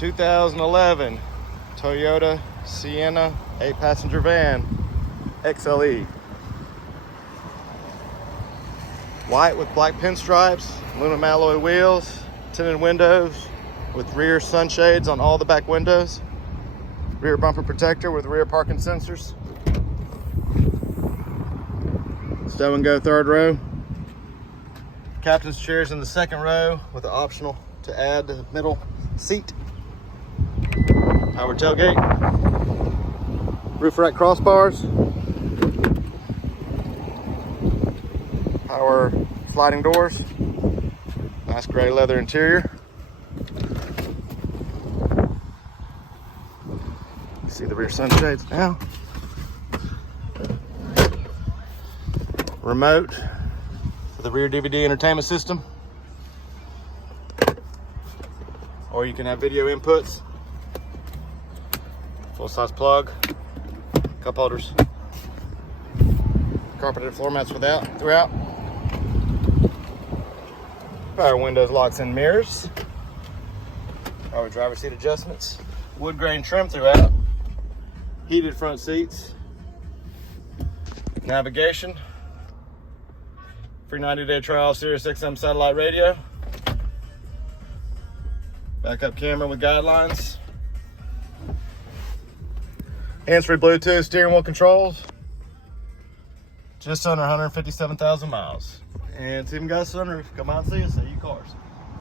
2011 Toyota Sienna 8-passenger van, XLE. White with black pinstripes, aluminum alloy wheels, tinted windows with rear sunshades on all the back windows, rear bumper protector with rear parking sensors, stow and go third row, captain's chairs in the second row with the optional to add the middle seat, power tailgate, roof rack crossbars, power sliding doors, nice gray leather interior. See the rear sunshades now. Remote for the rear DVD entertainment system, or you can have video inputs. Full-size plug, cup holders, carpeted floor mats throughout. Power windows, locks, and mirrors. Power driver seat adjustments. Wood grain trim throughout. Heated front seats. Navigation. Free 90-day trial Sirius XM satellite radio. Backup camera with guidelines. Hands-free Bluetooth steering wheel controls. Just under 157,000 miles. And it's even got a sunroof. Come out and see us at U Cars.